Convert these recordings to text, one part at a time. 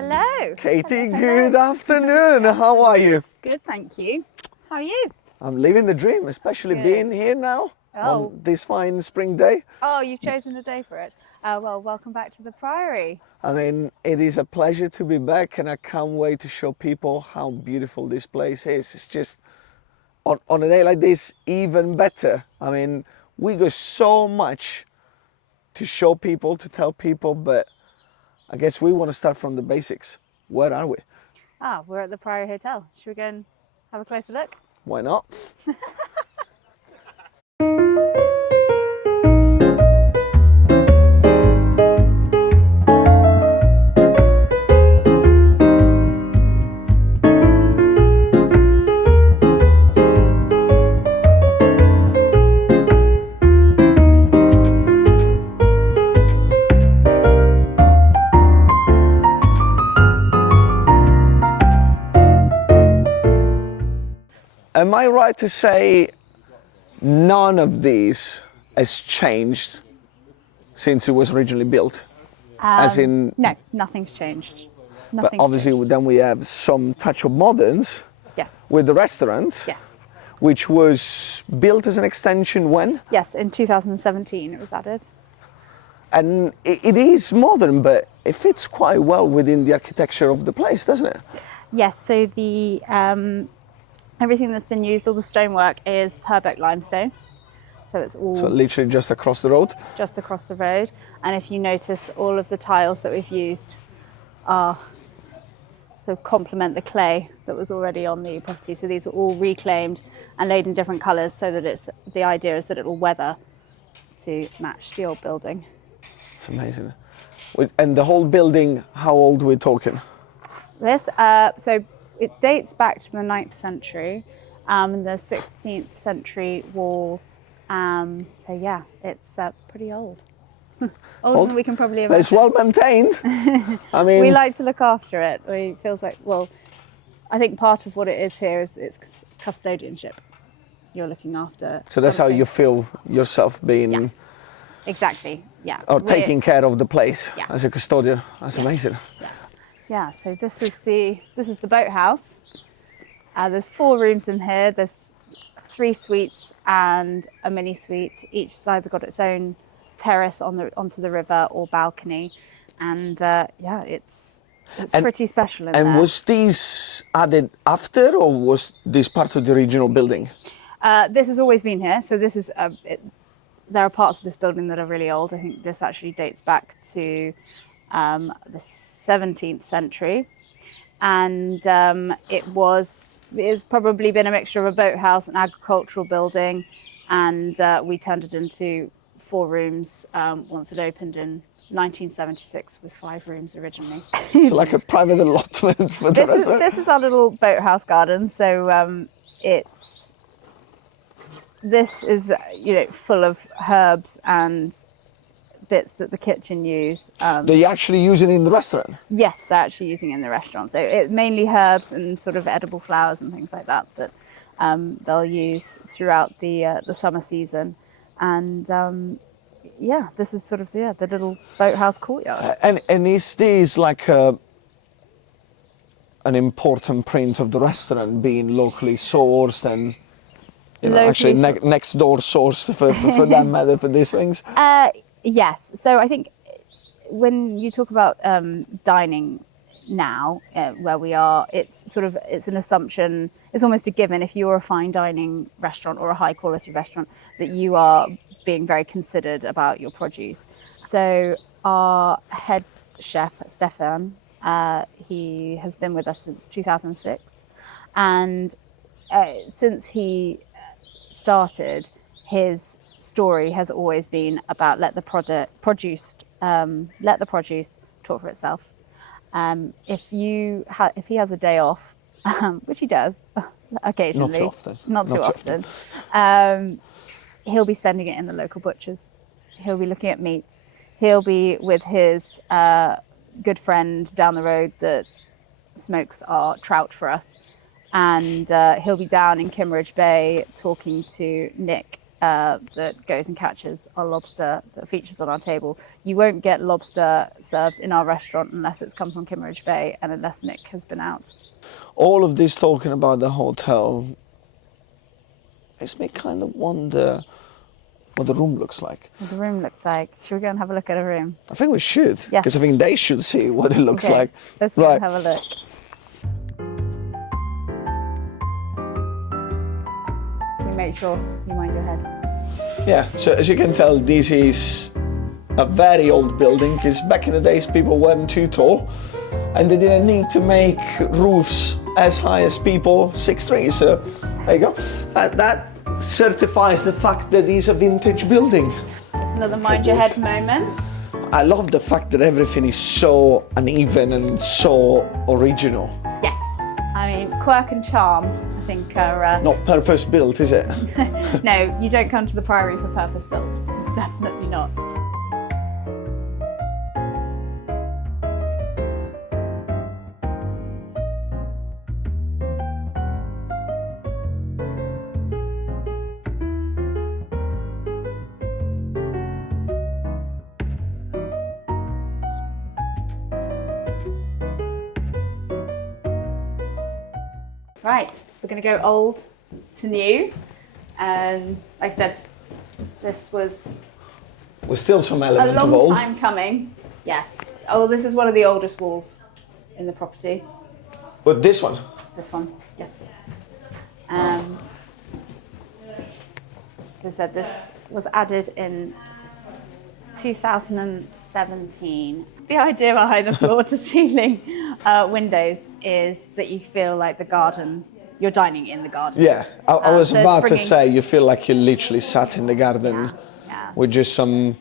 Hello. Katie, good afternoon. How are you? Good, thank you. How are you? I'm living the dream, especially being here now on this fine spring day. Oh, you've chosen a day for it. Well, welcome back to the Priory. I mean, it is a pleasure to be back, and I can't wait to show people how beautiful this place is. It's just, on a day like this, even better. I mean, we got so much to show people, to tell people, but I guess we want to start from the basics. Where are we? We're at the Priory Hotel. Should we go and have a closer look? Why not? Am I right to say none of these has changed since it was originally built? No, nothing's changed. But obviously then we have some touch of moderns. Yes. With the restaurant. Yes. Which was built as an extension when? Yes, in 2017 it was added. And it is modern, but it fits quite well within the architecture of the place, doesn't it? Yes, so the everything that's been used, all the stonework is Purbeck limestone. So it's all... So literally just across the road? Just across the road. And if you notice, all of the tiles that we've used are to complement the clay that was already on the property. So these are all reclaimed and laid in different colours so that the idea is that it will weather to match the old building. It's amazing. And the whole building, how old are we talking? This, so it dates back to the 9th century, the 16th century walls. So yeah, it's pretty old. Older than we can probably imagine. It's well maintained. I mean, we like to look after it. It feels like, well, I think part of what it is here is it's custodianship. You're looking after. So that's how you feel yourself being. Yeah. Exactly. Yeah. Or taking care of the place as a custodian. That's amazing. Yeah. Yeah. So this is the boathouse. There's 4 rooms in here. There's 3 suites and a mini suite. Each has either got its own terrace onto the river or balcony, and it's pretty special in there. And was these added after, or was this part of the original building? This has always been here. So this is there are parts of this building that are really old. I think this actually dates back to the 17th century. And it's probably been a mixture of a boathouse, an agricultural building, and we turned it into 4 rooms once it opened in 1976 with 5 rooms originally. It's like a private allotment for the restaurant. This is our little boathouse garden. So this is full of herbs and bits that the kitchen use. They actually use it in the restaurant? Yes, they're actually using it in the restaurant. So it's mainly herbs and sort of edible flowers and things like that they'll use throughout the summer season. And this is sort of the little boathouse courtyard. And is this like an important print of the restaurant being locally sourced and actually next door sourced for that matter for these things? Yes. So I think when you talk about dining now, where we are, it's an assumption, it's almost a given if you're a fine dining restaurant or a high quality restaurant that you are being very considered about your produce. So our head chef, Stefan, he has been with us since 2006. And since he started, his story has always been about let the produce talk for itself. If he has a day off, which he does occasionally, not too often, he'll be spending it in the local butchers. He'll be looking at meat. He'll be with his good friend down the road that smokes our trout for us, and he'll be down in Kimmeridge Bay talking to Nick that goes and catches our lobster that features on our table. You won't get lobster served in our restaurant unless it's come from Kimmeridge Bay and unless Nick has been out. All of this talking about the hotel makes me kind of wonder what the room looks like. What the room looks like. Should we go and have a look at a room? I think we should, Yes. because I think they should see what it looks Okay, like. let's go and have a look. You make sure you mind your head. Yeah, so as you can tell, this is a very old building, because back in the days people weren't too tall and they didn't need to make roofs as high as people 6'3", so there you go. That certifies the fact that it's a vintage building. It's another mind your head moment. I love the fact that everything is so uneven and so original. Yes, I mean, quirk and charm, I think are... Not purpose built, is it? No, you don't come to the Priory for purpose built. Definitely not. Right, we're going to go old to new. And like I said, this was With still some a element of long old. time coming. Yes. Oh, this is one of the oldest walls in the property. But this one, This one, yes. So I said this was added in 2017. The idea behind the floor to ceiling windows is that you feel like the garden, you're dining in the garden. yeah, I was so it's about to bringing- say, you feel like you literally sat in the garden Yeah. with just some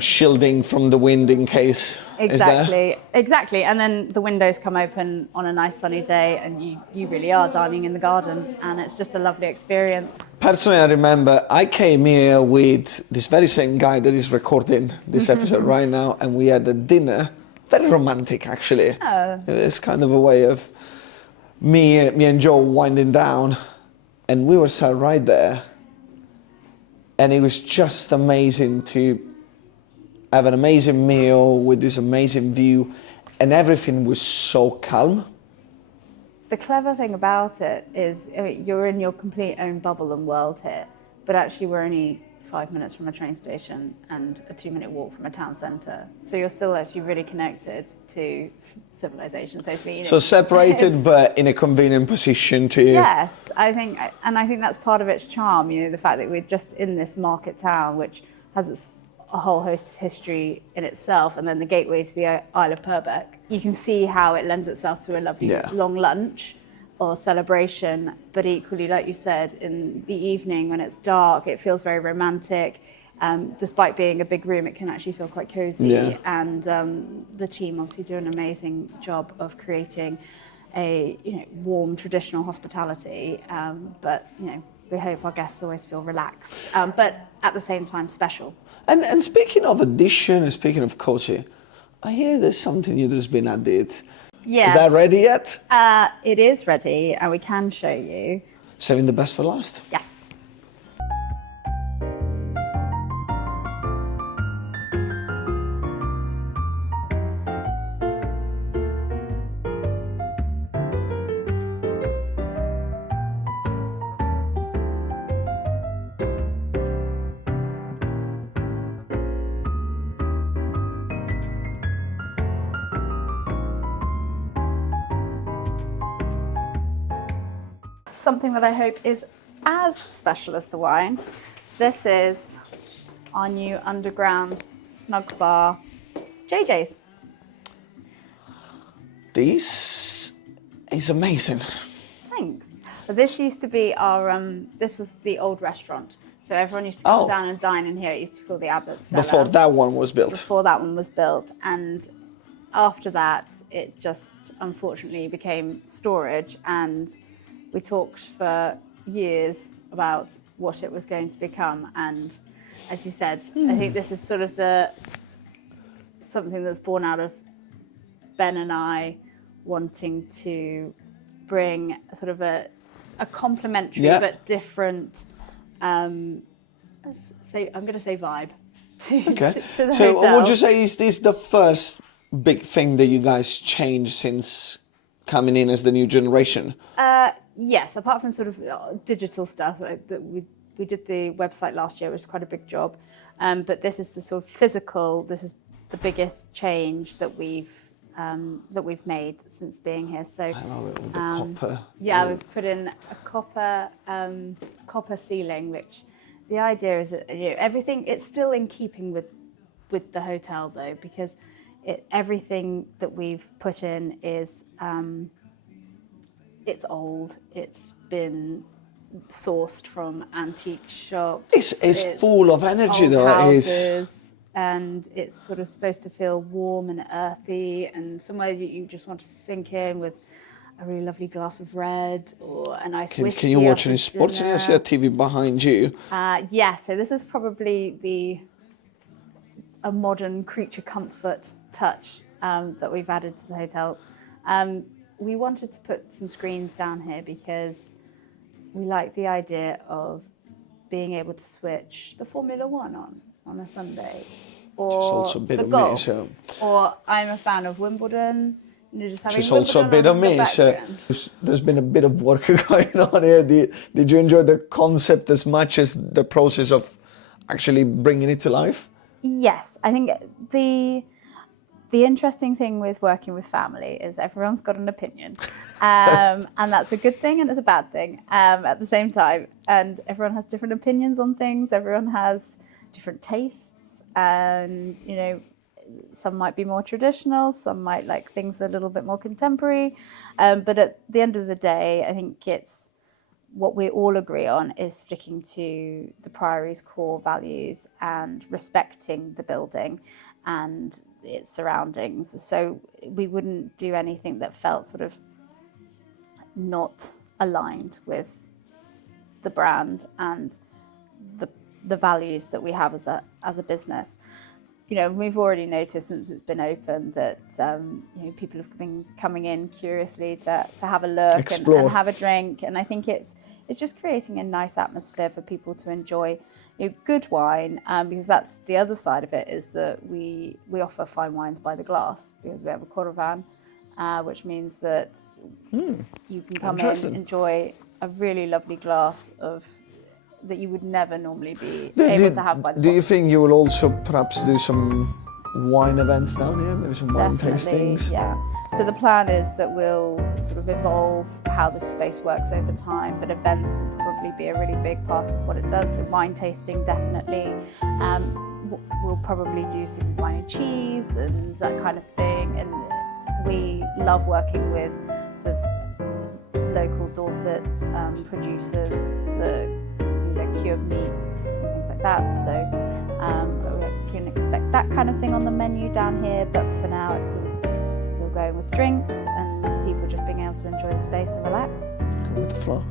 shielding from the wind in case is there. Exactly. And then the windows come open on a nice sunny day and you really are dining in the garden and it's just a lovely experience. Personally, I remember I came here with this very same guy that is recording this episode right now, and we had a dinner, very romantic actually. Oh. It's kind of a way of me and Joe winding down, and we were sat right there, and it was just amazing to have an amazing meal with this amazing view, and everything was so calm. The clever thing about it is, I mean, you're in your complete own bubble and world here, but actually we're only 5 minutes from a train station and a 2-minute walk from a town centre. So you're still actually really connected to civilization, so to speak. So separated, but in a convenient position to... Yes, I think that's part of its charm, you know, the fact that we're just in this market town, which has a whole host of history in itself, and then the gateway to the Isle of Purbeck. You can see how it lends itself to a lovely long lunch or celebration, but equally, like you said, in the evening when it's dark, it feels very romantic. Despite being a big room, it can actually feel quite cozy. Yeah. And the team obviously do an amazing job of creating a warm traditional hospitality, but we hope our guests always feel relaxed, but at the same time special. And speaking of addition and speaking of cozy, I hear there's something new that's been added. Yes. Is that ready yet? It is ready, and we can show you. Saving the best for last. Yes. Something that I hope is as special as the wine. This is our new underground snug bar, JJ's. This is amazing. Thanks. This used to be our, this was the old restaurant. So everyone used to come down and dine in here. It used to be called the Abbott's Cellar. Before that one was built. Before that one was built. And after that, it just unfortunately became storage, and we talked for years about what it was going to become. And as you said, I think this is sort of something that's born out of Ben and I wanting to bring sort of a complementary but different I'm going to say vibe to, Okay. to the So hotel. would you say is this the first big thing that you guys changed since coming in as the new generation? Yes, apart from sort of digital stuff that we did the website last year, which was quite a big job. But this is the sort of physical. This is the biggest change that we've made since being here. So I love it with the copper. yeah, we've put in a copper ceiling, which the idea is that everything, it's still in keeping with the hotel though, because everything that we've put in is it's old. It's been sourced from antique shops. It's full of energy old though. It is. houses, and it's sort of supposed to feel warm and earthy, and somewhere that you just want to sink in with a really lovely glass of red or a nice whiskey. Can you watch after any sports? dinner. I see a TV behind you. Yeah, so this is probably a modern creature comfort touch that we've added to the hotel. We wanted to put some screens down here because we like the idea of being able to switch the Formula One on a Sunday, or Just also a bit the of golf, me, so. or I'm a fan of Wimbledon. Just having Just also a Wimbledon bit of on the me. So background. there's been a bit of work going on here. Did you enjoy the concept as much as the process of actually bringing it to life? Yes, I think the interesting thing with working with family is everyone's got an opinion, and that's a good thing and it's a bad thing at the same time. And everyone has different opinions on things. Everyone has different tastes, and some might be more traditional, some might like things a little bit more contemporary. But at the end of the day, I think it's what we all agree on is sticking to the Priory's core values and respecting the building and its surroundings. So we wouldn't do anything that felt sort of not aligned with the brand and the values that we have as a business. We've already noticed since it's been open that people have been coming in curiously to have a look and have a drink, and I think it's just creating a nice atmosphere for people to enjoy good wine, because that's the other side of it, is that we offer fine wines by the glass because we have a caravan, which means that you can come in, enjoy a really lovely glass of that you would never normally be able to have by the Do you think you will also perhaps do some wine events down here, maybe some wine tastings? Yeah. So the plan is that we'll sort of evolve how the space works over time, but events will probably be a really big part of what it does. So wine tasting, definitely. We'll probably do some wine and cheese and that kind of thing. And we love working with sort of local Dorset producers that do their cured meats and things like that. So we can expect that kind of thing on the menu down here. But for now, it's sort of going with drinks and people just being able to enjoy the space and relax. Go with the flow.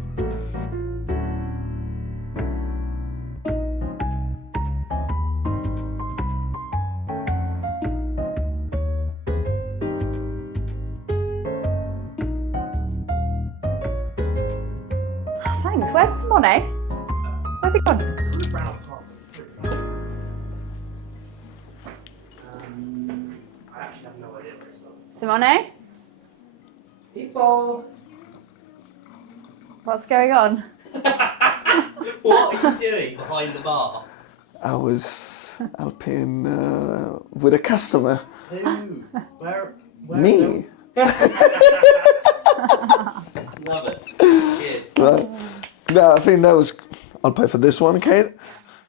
Thanks. Where's Simone? Where's it gone? I actually have no idea where it's gone. Simone? People! What's going on? What are you doing behind the bar? I was helping with a customer. Who? Where? Me? Love it. Cheers. Right. No, I think that was. I'll pay for this one, Kate.